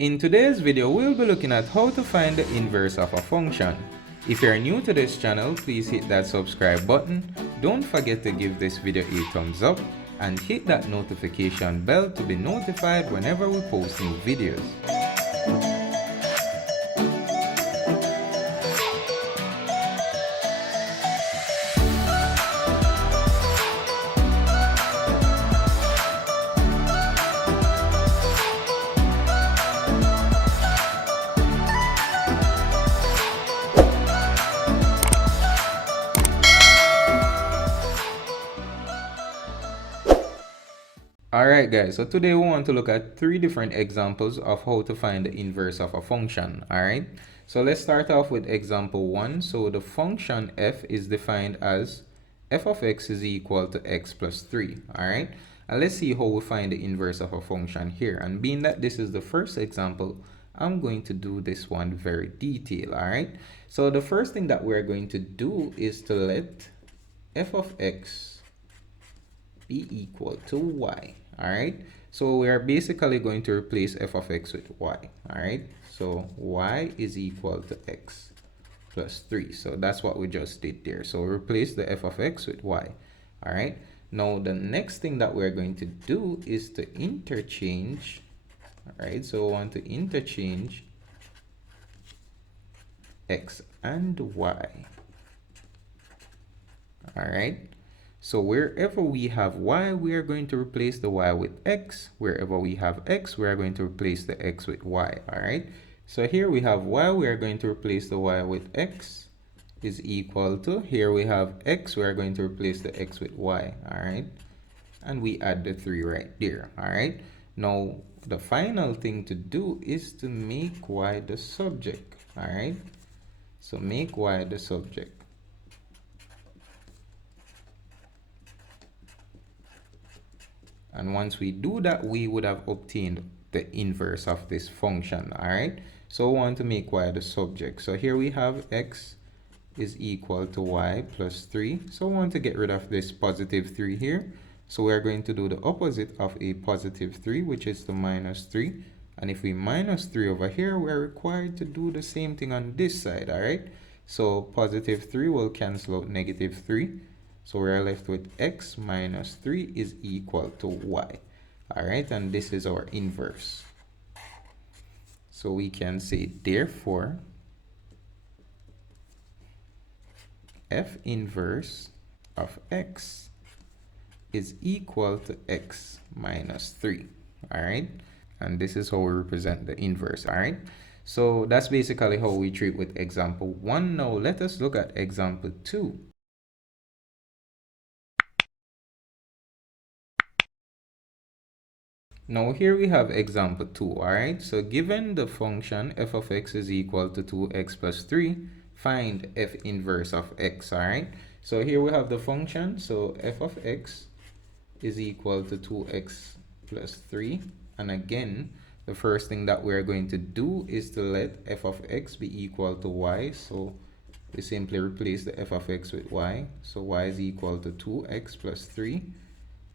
In today's video, we'll be looking at how to find the inverse of a function. If you're new to this channel, please hit that subscribe button. Don't forget to give this video a thumbs up and hit that notification bell to be notified whenever we post new videos. Alright guys, so today we want to look at 3 different examples of how to find the inverse of a function. Alright, so let's start off with example 1. So the function f is defined as f of x is equal to x plus 3. Alright, and let's see how we find the inverse of a function here. And being that this is the first example, I'm going to do this one very detailed. Alright, so the first thing that we're going to do is to let f of x be equal to y. All right, so we are basically going to replace f of x with y. All right, so y is equal to x plus 3. So that's what we just did there. So replace the f of x with y. All right, now the next thing that we're going to do is to interchange. All right, so we want to interchange x and y. All right, so wherever we have y, we are going to replace the y with x. Wherever we have x, we are going to replace the x with y. All right, so here we have y, we are going to replace the y with x is equal to, here we have x, we are going to replace the x with y. All right, and we add the 3 right there. All right, now the final thing to do is to make y the subject. All right, so make y the subject. And once we do that, we would have obtained the inverse of this function. All right, so we want to make y the subject. So here we have x is equal to y plus 3. So we want to get rid of this positive 3 here. So we are going to do the opposite of a positive 3, which is the minus 3. And if we minus 3 over here, we're required to do the same thing on this side. All right, so positive 3 will cancel out negative 3. So we are left with x minus 3 is equal to y. All right, and this is our inverse. So we can say, therefore, f inverse of x is equal to x minus 3. All right, and this is how we represent the inverse. All right, so that's basically how we treat with example 1. Now let us look at example 2. Now here we have example 2, alright? So given the function f of x is equal to 2x plus 3, find f inverse of x, alright? So here we have the function, so f of x is equal to 2x plus 3. And again, the first thing that we're going to do is to let f of x be equal to y. So we simply replace the f of x with y. So y is equal to 2x plus 3.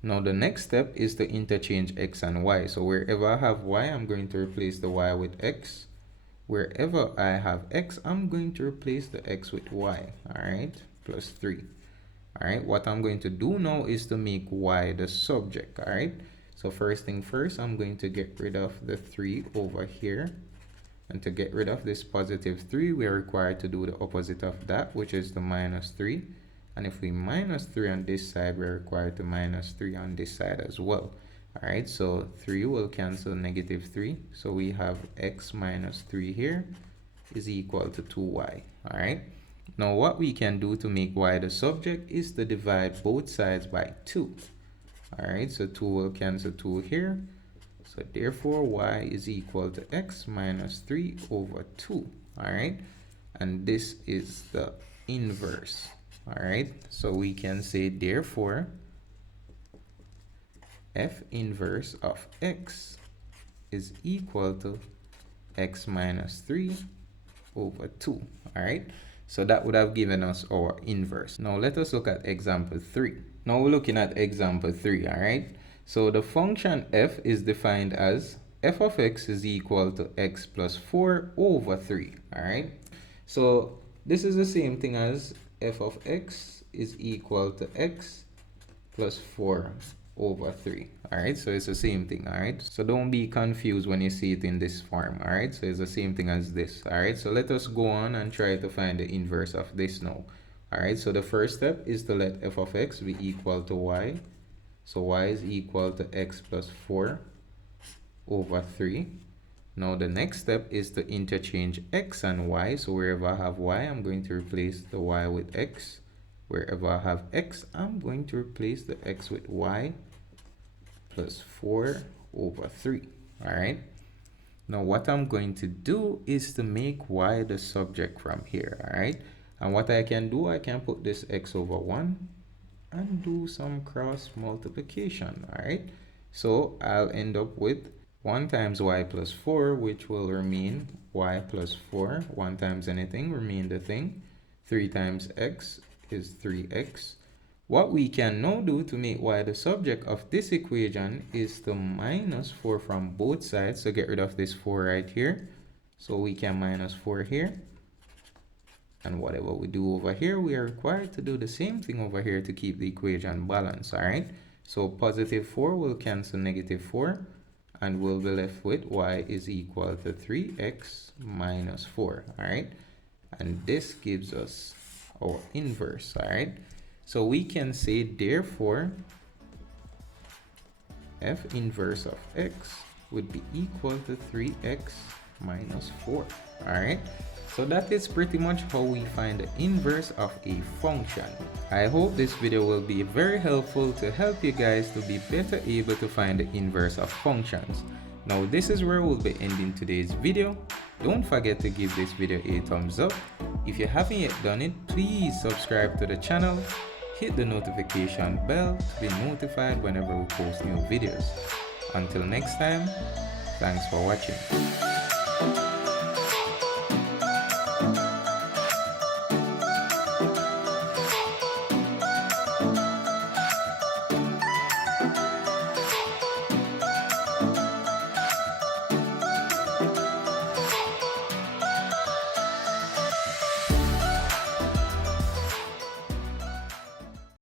Now the next step is to interchange x and y. So wherever I have y, I'm going to replace the y with x. Wherever I have x, I'm going to replace the x with y. All right, plus 3. All right, what I'm going to do now is to make y the subject. All right, so first thing first, I'm going to get rid of the 3 over here. And to get rid of this positive 3, we are required to do the opposite of that, which is the minus 3. And if we minus 3 on this side, we're required to minus 3 on this side as well. All right, so 3 will cancel negative 3. So we have x minus 3 here is equal to 2y. All right, now what we can do to make y the subject is to divide both sides by 2. All right, so 2 will cancel 2 here. So therefore, y is equal to x minus 3 over 2. All right, and this is the inverse. All right, so we can say, therefore, f inverse of x is equal to x minus 3 over 2. All right, so that would have given us our inverse. Now let us look at example 3. Now we're looking at example 3. All right, so the function f is defined as f of x is equal to x plus 4 over 3. All right, so this is the same thing as f of x is equal to x plus 4 over 3. All right, so it's the same thing. All right, so don't be confused when you see it in this form. All right, so it's the same thing as this. All right, so let us go on and try to find the inverse of this now. All right, so the first step is to let f of x be equal to y. So y is equal to x plus 4 over 3. Now the next step is to interchange x and y. So wherever I have y, I'm going to replace the y with x. Wherever I have x, I'm going to replace the x with y plus 4 over 3. All right. Now what I'm going to do is to make y the subject from here. All right. And what I can do, I can put this x over 1 and do some cross multiplication. All right. So I'll end up with 1 times y plus 4, which will remain y plus 4. 1 times anything, remain the thing. 3 times x is 3x. What we can now do to make y the subject of this equation is to minus 4 from both sides. So get rid of this 4 right here. So we can minus 4 here. And whatever we do over here, we are required to do the same thing over here to keep the equation balanced. All right. So positive 4 will cancel negative 4. And we'll be left with y is equal to 3x minus 4. All right. And this gives us our inverse. All right. So we can say, therefore, f inverse of x would be equal to 3x minus 4. All right. So that is pretty much how we find the inverse of a function. I hope this video will be very helpful to help you guys to be better able to find the inverse of functions. Now this is where we'll be ending today's video. Don't forget to give this video a thumbs up. If you haven't yet done it, please subscribe to the channel. Hit the notification bell to be notified whenever we post new videos. Until next time, thanks for watching.